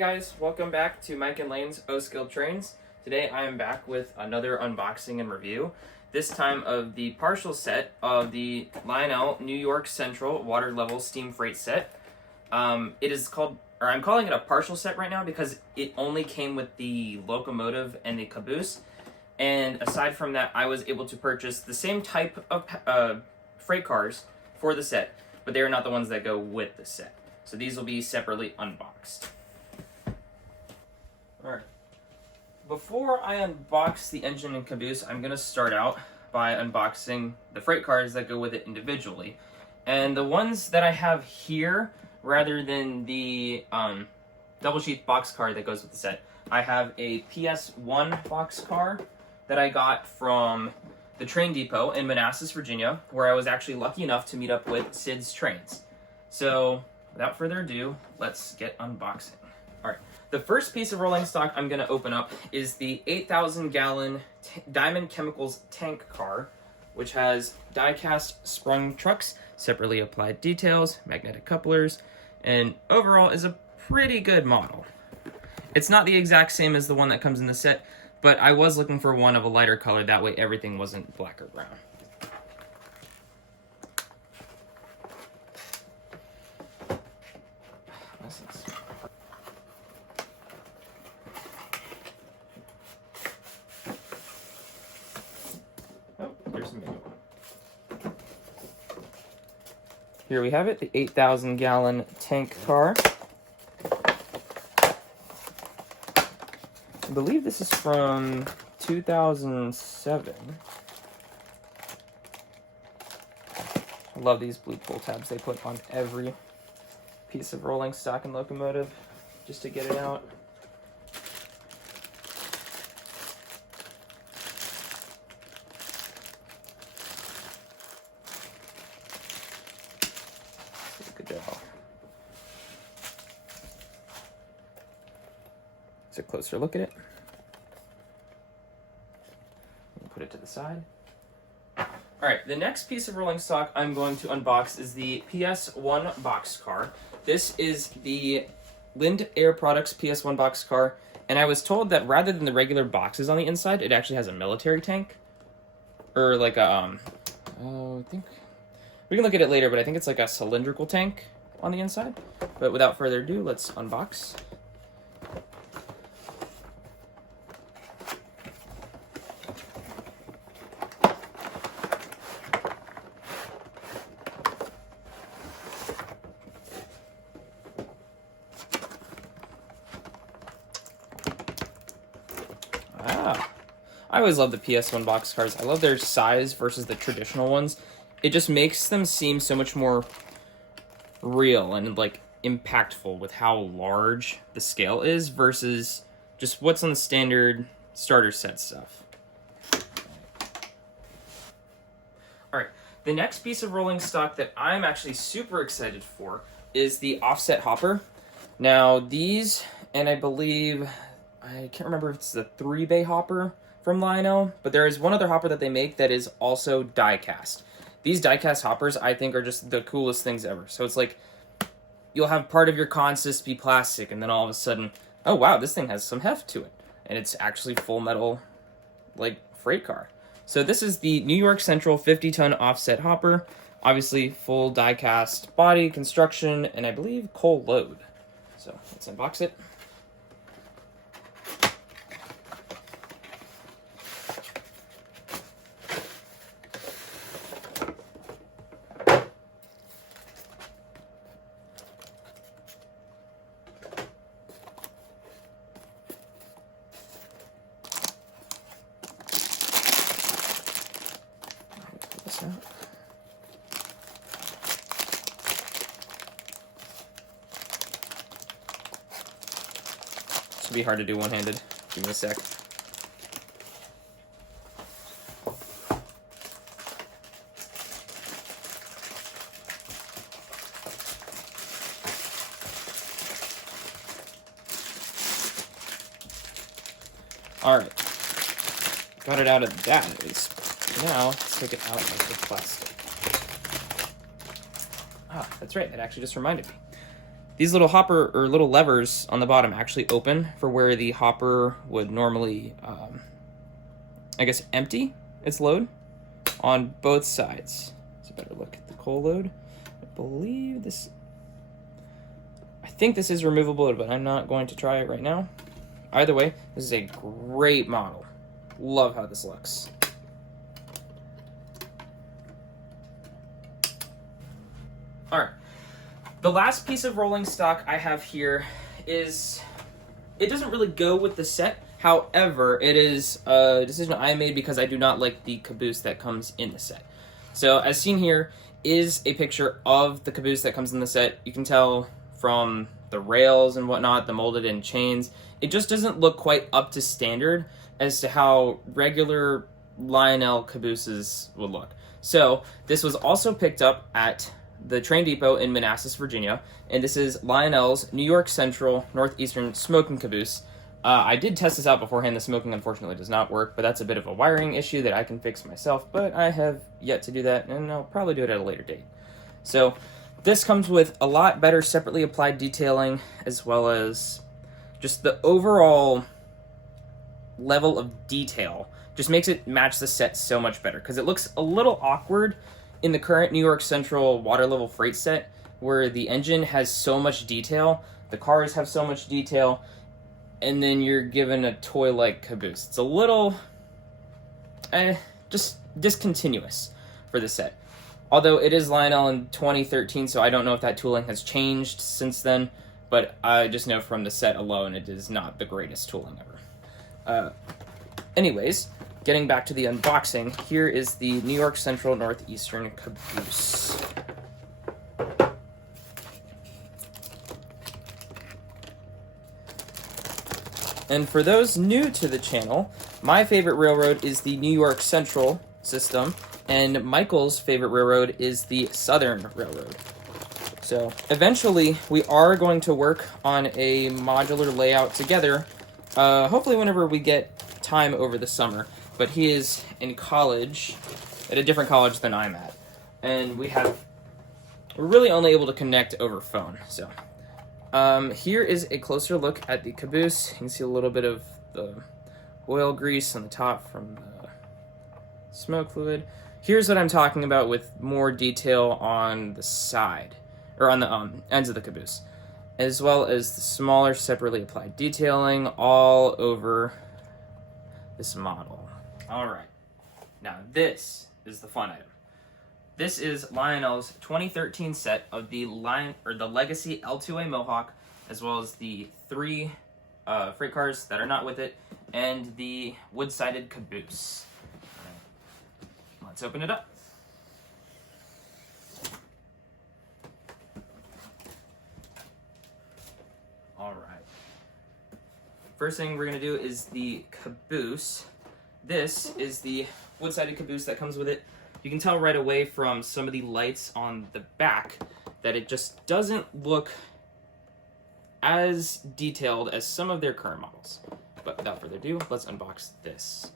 guys, welcome back to Mike and Lane's O-Skill Trains. Today I am back with another unboxing and review, this time of the partial set of the Lionel New York Central Water Level Steam Freight Set. It is called, or I'm calling it a partial set right now because it only came with the locomotive and the caboose. And aside from that, I was able to purchase the same type of freight cars for the set, but they are not the ones that go with the set. So these will be separately unboxed. Alright, before I unbox the engine and caboose, I'm going to start out by unboxing the freight cars that go with it individually. And the ones that I have here, rather than the double sheath box car that goes with the set, I have a PS1 box car that I got from the train depot in Manassas, Virginia, where I was actually lucky enough to meet up with Sid's Trains. So, without further ado, let's get unboxing. Alright, the first piece of rolling stock I'm going to open up is the 8,000 gallon Diamond Chemicals tank car, which has die-cast sprung trucks, separately applied details, magnetic couplers, and overall is a pretty good model. It's not the exact same as the one that comes in the set, but I was looking for one of a lighter color, that way everything wasn't black or brown. Here we have it, the 8,000 gallon tank car. I believe this is from 2007. I love these blue pull tabs they put on every piece of rolling stock and locomotive just to get it out. Let's a closer look at it. Put it to the side. Alright, the next piece of rolling stock I'm going to unbox is the PS1 box car. This is the Lind Air Products PS1 box car, and I was told that rather than the regular boxes on the inside, it actually has a military tank. Or like a, I think, we can look at it later, but I think it's like a cylindrical tank on the inside. But without further ado, let's unbox. I always love the PS1 box cars. I love their size versus the traditional ones. It just makes them seem so much more real and like impactful with how large the scale is versus just what's on the standard starter set stuff. Alright, the next piece of rolling stock that I'm actually super excited for is the offset hopper. Now these, and I believe, I can't remember if it's the 3-bay hopper from Lionel, but there is one other hopper that they make that is also die-cast. These die-cast hoppers, I think, are just the coolest things ever. So it's like, you'll have part of your consist be plastic, and then all of a sudden, oh wow, this thing has some heft to it. And it's actually full metal, like, freight car. So this is the New York Central 50-ton offset hopper. Obviously, full die-cast body, construction, and I believe coal load. So let's unbox it. This would be hard to do one-handed. Give me a sec. Alright. Got it out of that at least. Now, let's take it out of the plastic. Ah, that's right. That actually just reminded me. these little hopper or little levers on the bottom actually open for where the hopper would normally, I guess, empty its load on both sides. Let's better look at the coal load. I think this is removable, but I'm not going to try it right now. Either way, this is a great model. Love how this looks. All right. The last piece of rolling stock I have here is, it doesn't really go with the set. However, it is a decision I made because I do not like the caboose that comes in the set. So as seen here is a picture of the caboose that comes in the set. You can tell from the rails and whatnot, the molded in chains. It just doesn't look quite up to standard as to how regular Lionel cabooses would look. So this was also picked up at the train depot in Manassas, Virginia, and this is Lionel's New York Central Northeastern smoking caboose. I did test this out beforehand. The smoking unfortunately does not work, but that's a bit of a wiring issue that I can fix myself, but I have yet to do that, and I'll probably do it at a later date. So this comes with a lot better separately applied detailing, as well as just the overall level of detail just makes it match the set so much better, because it looks a little awkward in the current New York Central water level freight set, where the engine has so much detail, the cars have so much detail, and then you're given a toy-like caboose. It's a little just discontinuous for the set. Although it is Lionel in 2013, so I don't know if that tooling has changed since then, but I just know from the set alone it is not the greatest tooling ever. Anyways, getting back to the unboxing, here is the New York Central Northeastern caboose. And for those new to the channel, my favorite railroad is the New York Central system, and Michael's favorite railroad is the Southern Railroad. So eventually we are going to work on a modular layout together, hopefully whenever we get time over the summer. But he is in college, at a different college than I'm at, and we're really only able to connect over phone. So here is a closer look at the caboose. You can see a little bit of the oil grease on the top from the smoke fluid. Here's what I'm talking about with more detail on the side, or on the ends of the caboose, as well as the smaller separately applied detailing all over this model. All right, now this is the fun item. This is Lionel's 2013 set of the Legacy L2A Mohawk, as well as the 3 freight cars that are not with it, and the wood-sided caboose. Let's open it up. All right. First thing we're gonna do is the caboose. This is the wood-sided caboose that comes with it. You can tell right away from some of the lights on the back that it just doesn't look as detailed as some of their current models. But without further ado, let's unbox this.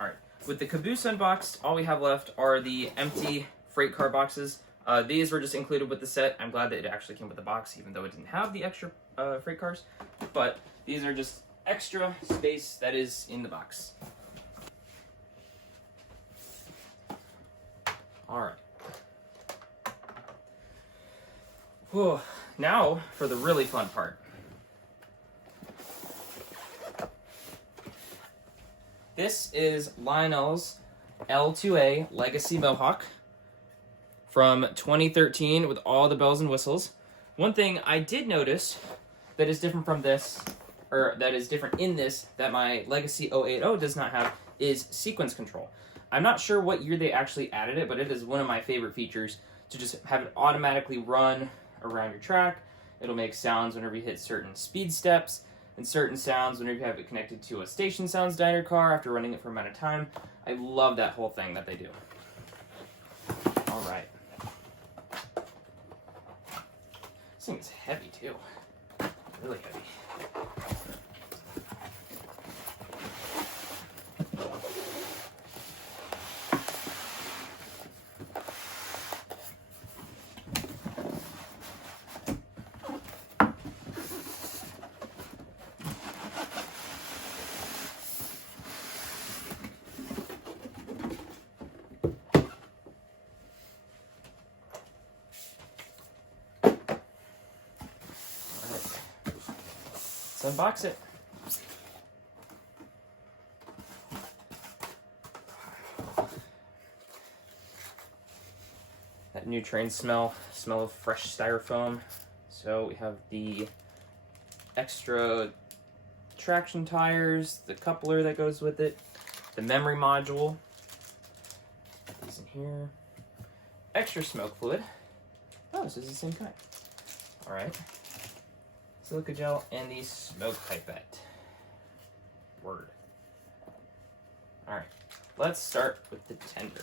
Alright, with the caboose unboxed, all we have left are the empty freight car boxes. These were just included with the set. I'm glad that it actually came with the box, even though it didn't have the extra freight cars. But these are just extra space that is in the box. All right. Whew. Now for the really fun part. This is Lionel's L2A Legacy Mohawk from 2013 with all the bells and whistles. One thing I did notice that is different from this, or that is different in this, that my Legacy 080 does not have, is sequence control. I'm not sure what year they actually added it, but it is one of my favorite features to just have it automatically run around your track. It'll make sounds whenever you hit certain speed steps, and certain sounds whenever you have it connected to a station sounds diner car after running it for a amount of time. I love that whole thing that they do. All right. This thing is heavy too. Really heavy. Let's unbox it. That new train smell of fresh styrofoam. So we have the extra traction tires, the coupler that goes with it, the memory module. Put these in here. Extra smoke fluid. Oh, this is the same kind. All right. Silica gel and the smoke pipette. Word. All right. Let's start with the tender.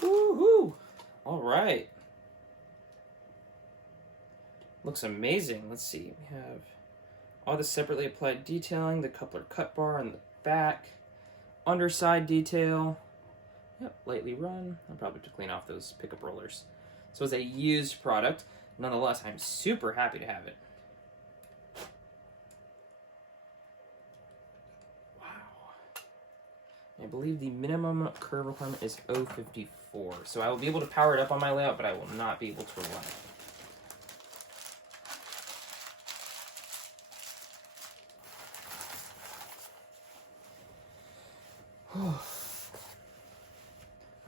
Woohoo! All right. Looks amazing. Let's see. We have all the separately applied detailing, the coupler cut bar on the back, underside detail. Yep, lightly run. I'll probably have to clean off those pickup rollers. So it's a used product. Nonetheless, I'm super happy to have it. Wow. I believe the minimum curve requirement is 054. So I will be able to power it up on my layout, but I will not be able to run it.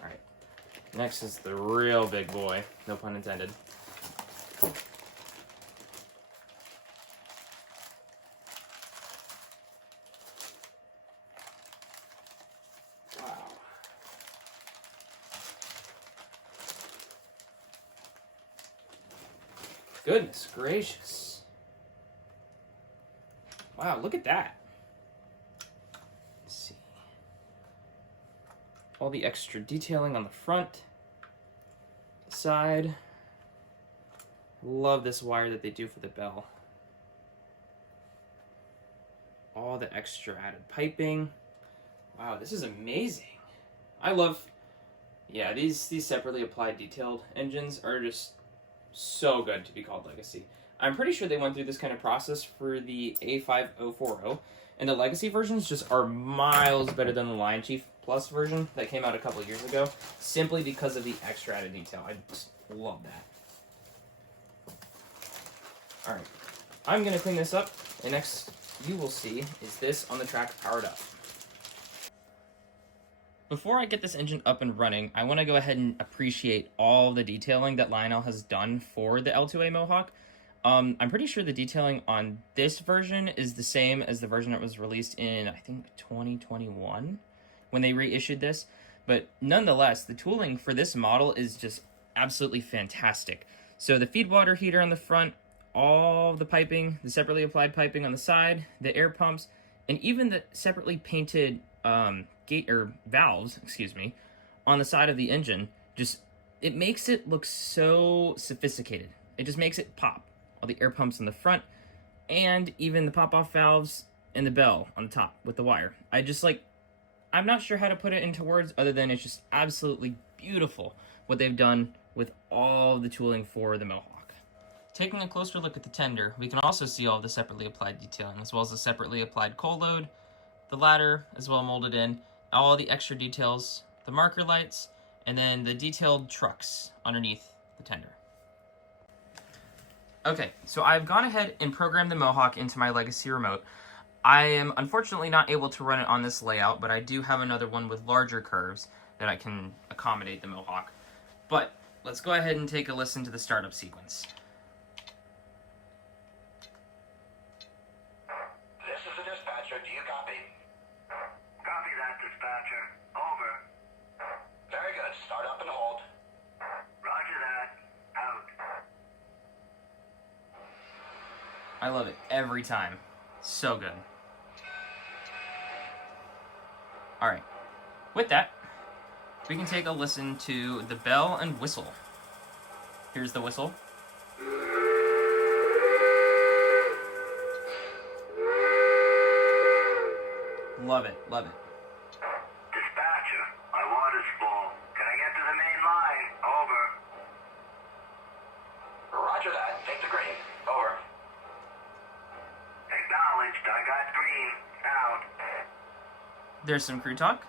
Alright, next is the real big boy, no pun intended. Wow. Goodness gracious. Wow, look at that. All the extra detailing on the front, side. Love this wire that they do for the bell. All the extra added piping. Wow, this is amazing. I love, yeah, these separately applied detailed engines are just so good to be called Legacy. I'm pretty sure they went through this kind of process for the A5040, and the Legacy versions just are miles better than the Lion Chief Plus version that came out a couple years ago, simply because of the extra added detail. I just love that. Alright, I'm going to clean this up, and next you will see is this on the track powered up. Before I get this engine up and running, I want to go ahead and appreciate all the detailing that Lionel has done for the L2A Mohawk. I'm pretty sure the detailing on this version is the same as the version that was released in, I think, 2021 when they reissued this. But nonetheless, the tooling for this model is just absolutely fantastic. So the feed water heater on the front, all the piping, the separately applied piping on the side, the air pumps, and even the separately painted valves, on the side of the engine, just, it makes it look so sophisticated. It just makes it pop. All the air pumps in the front, and even the pop-off valves and the bell on the top with the wire. I'm not sure how to put it into words other than it's just absolutely beautiful what they've done with all the tooling for the Mohawk. Taking a closer look at the tender, we can also see all the separately applied detailing, as well as the separately applied coal load, the ladder as well molded in, all the extra details, the marker lights, and then the detailed trucks underneath the tender. Okay, so I've gone ahead and programmed the Mohawk into my Legacy remote. I am unfortunately not able to run it on this layout, but I do have another one with larger curves that I can accommodate the Mohawk. But let's go ahead and take a listen to the startup sequence. This is the dispatcher. Do you copy? Copy that, dispatcher. Over. Very good. Start up and hold. Roger that. Out. I love it every time. So good. Alright, with that, we can take a listen to the bell and whistle. Here's the whistle. Love it, love it. Dispatcher, my water's full. Can I get to the main line? Over. Roger Roger that. Take the green. Over. Acknowledged. I got green. Out. There's some crew talk.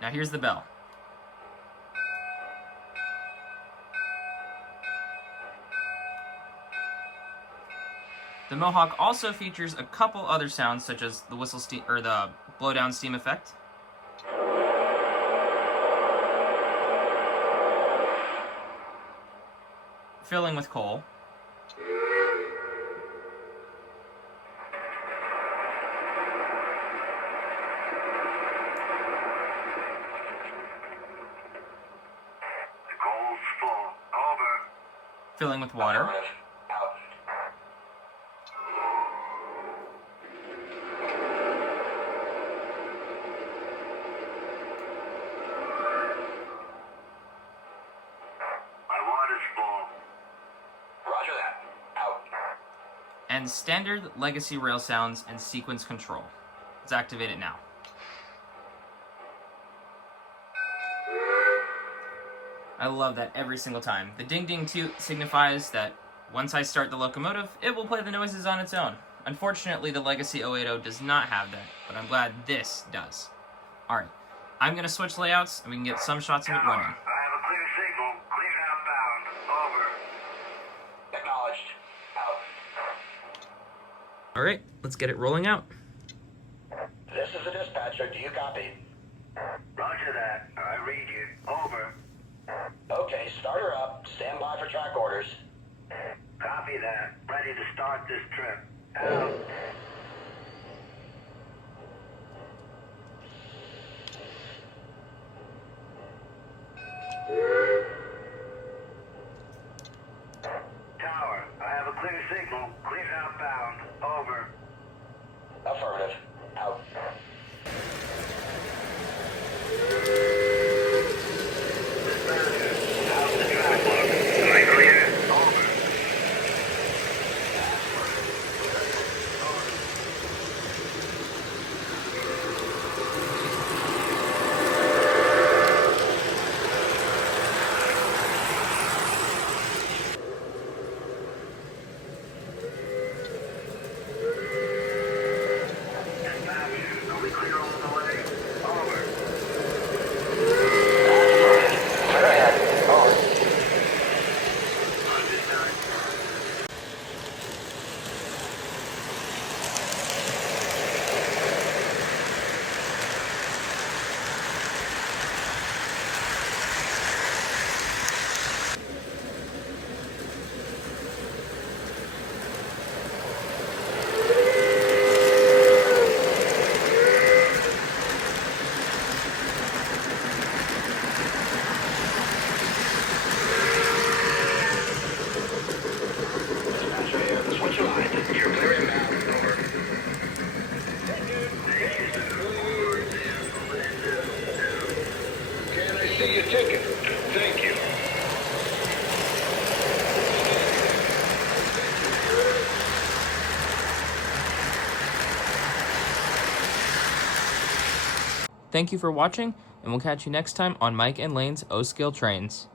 Now here's the bell. The Mohawk also features a couple other sounds, such as the whistle steam or the blowdown steam effect. Filling with coal. The coal's full. Over. Filling with water. Affirmative. Out. My water's full. Roger that. Out. And standard legacy rail sounds and sequence control. Let's activate it now. I love that every single time. The ding ding toot signifies that once I start the locomotive, it will play the noises on its own. Unfortunately, the Legacy 080 does not have that, but I'm glad this does. Alright, I'm going to switch layouts and we can get some shots of it running. I have a clear signal. Clear outbound. Over. Acknowledged. Out. Alright, let's get it rolling out. This is the dispatcher. Do you copy? Roger that. I read you. Over. Okay, start her up. Stand by for track orders. Copy that. Ready to start this trip. Out. Tower, I have a clear signal. Clear outbound. Over. Affirmative. Out. How's the track look? Am I clear? Over. Dispatch, are we clear all the way? Over. Clear ahead. Over. Understood. Switch your line. You're clear inbound. Over. Can I see your ticket? Thank you. Thank you for watching, and we'll catch you next time on Mike and Lane's O-Scale Trains.